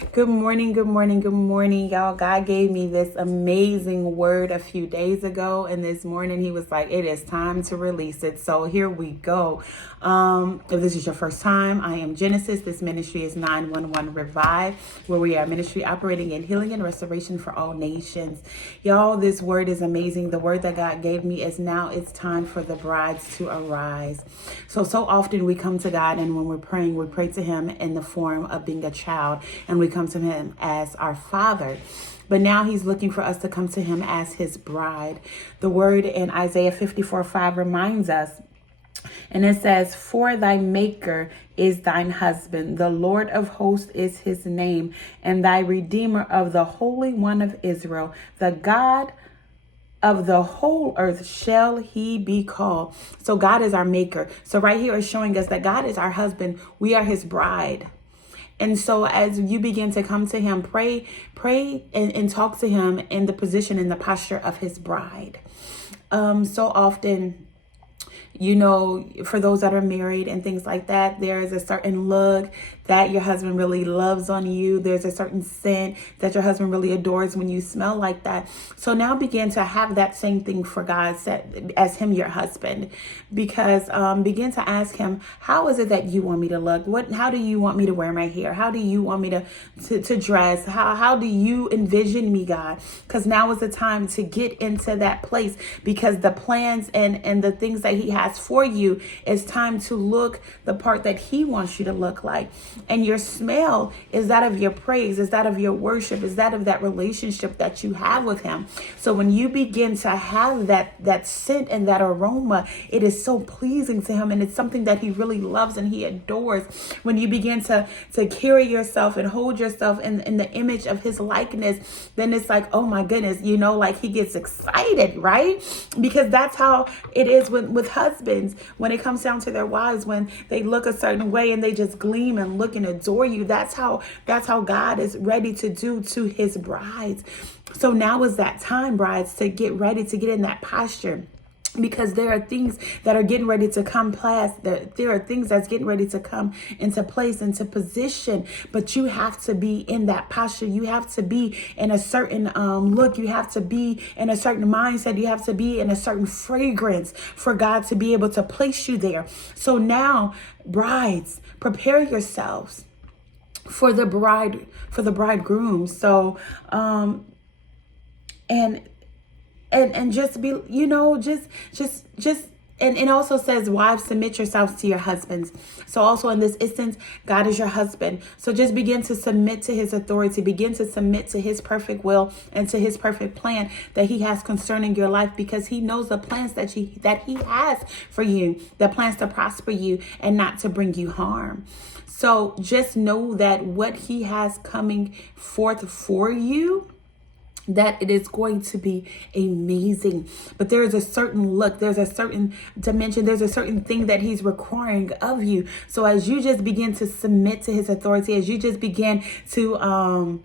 Good morning, good morning, good morning, y'all. God gave me this amazing word a few days ago, and this morning he was like, it is time to release it. So here we go. If this is your first time, I am Genesis. This ministry is 911 Revive, where we are ministry operating in healing and restoration for all nations. Y'all, this word is amazing. The word that God gave me is now it's time for the brides to arise. So often we come to God, and when we're praying, we pray to him in the form of being a child, and we come to him as our father. But now he's looking for us to come to him as his bride. The word in Isaiah 54:5 reminds us, and it says, for thy maker is thine husband, the Lord of hosts is his name, and thy redeemer of the Holy One of Israel, the God of the whole earth shall he be called. So God is our maker. So right here is showing us that God is our husband. We are his bride. And so as you begin to come to him, pray and talk to him in the position, in the posture of his bride. So often, you know, for those that are married and things like that, there is a certain look that your husband really loves on you. There's a certain scent that your husband really adores when you smell like that. So now begin to have that same thing for God, as him your husband, because begin to ask him, how is it that you want me to look? How do you want me to wear my hair? How do you want me to dress? How do you envision me, God? Because now is the time to get into that place, because the plans and the things that he has for you, it's time to look the part that he wants you to look like. And your smell is that of your praise, is that of your worship, is that of that relationship that you have with him. So when you begin to have that scent and that aroma, it is so pleasing to him, and it's something that he really loves and he adores. When you begin to carry yourself and hold yourself in the image of his likeness, then it's like, oh my goodness, you know, like he gets excited, right? Because that's how it is with husbands when it comes down to their wives. When they look a certain way and they just gleam and look and adore you, that's how God is ready to do to his brides. So now is that time, brides, to get ready to get in that posture, because there are things that are getting ready to come past. There are things that's getting ready to come into place, into position, but you have to be in that posture. You have to be in a certain look. You have to be in a certain mindset. You have to be in a certain fragrance for God to be able to place you there. So now, brides, prepare yourselves for the bridegroom. So and just be, you know, just and it also says, wives, submit yourselves to your husbands. So also in this instance, God is your husband. So just begin to submit to his authority, begin to submit to his perfect will and to his perfect plan that he has concerning your life, because he knows the plans that he has for you, the plans to prosper you and not to bring you harm. So just know that what he has coming forth for you, that it is going to be amazing. But there is a certain look, there's a certain dimension, there's a certain thing that he's requiring of you. So as you just begin to submit to his authority, as you just begin to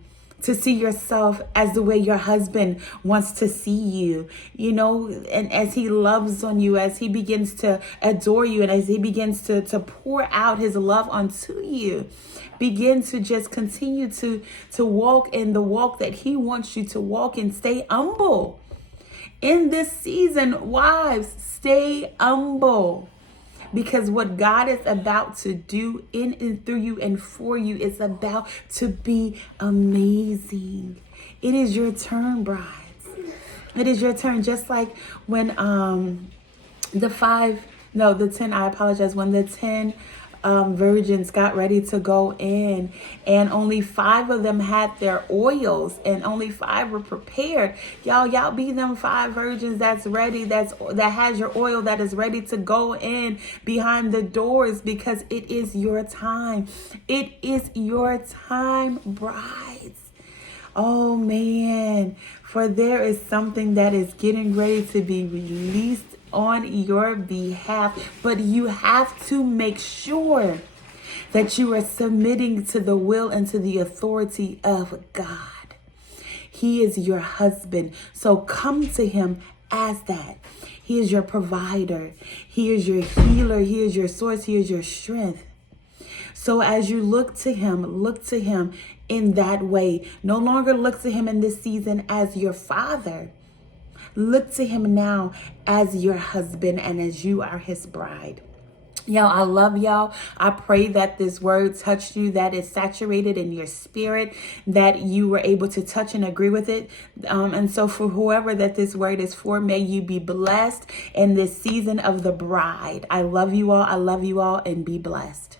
see yourself as the way your husband wants to see you, you know, and as he loves on you, as he begins to adore you, and as he begins to pour out his love onto you, begin to just continue to walk in the walk that he wants you to walk and stay humble. In this season, wives, stay humble. Because what God is about to do in and through you and for you is about to be amazing. It is your turn, brides. It is your turn. Just like when the 10 virgins got ready to go in, and only 5 of them had their oils, and only 5 were prepared. Y'all be them 5 virgins that's ready, that has your oil, that is ready to go in behind the doors, because it is your time. It is your time, brides. Oh man, for there is something that is getting ready to be released on your behalf, but you have to make sure that you are submitting to the will and to the authority of God. He is your husband, so come to him as that. He is your provider. He is your healer. He is your source. He is your strength. So as you look to him in that way. No longer look to him in this season as your father. Look to him now as your husband and as you are his bride. Y'all, I love y'all. I pray that this word touched you, that it's saturated in your spirit, that you were able to touch and agree with it. And so for whoever that this word is for, may you be blessed in this season of the bride. I love you all. I love you all, and be blessed.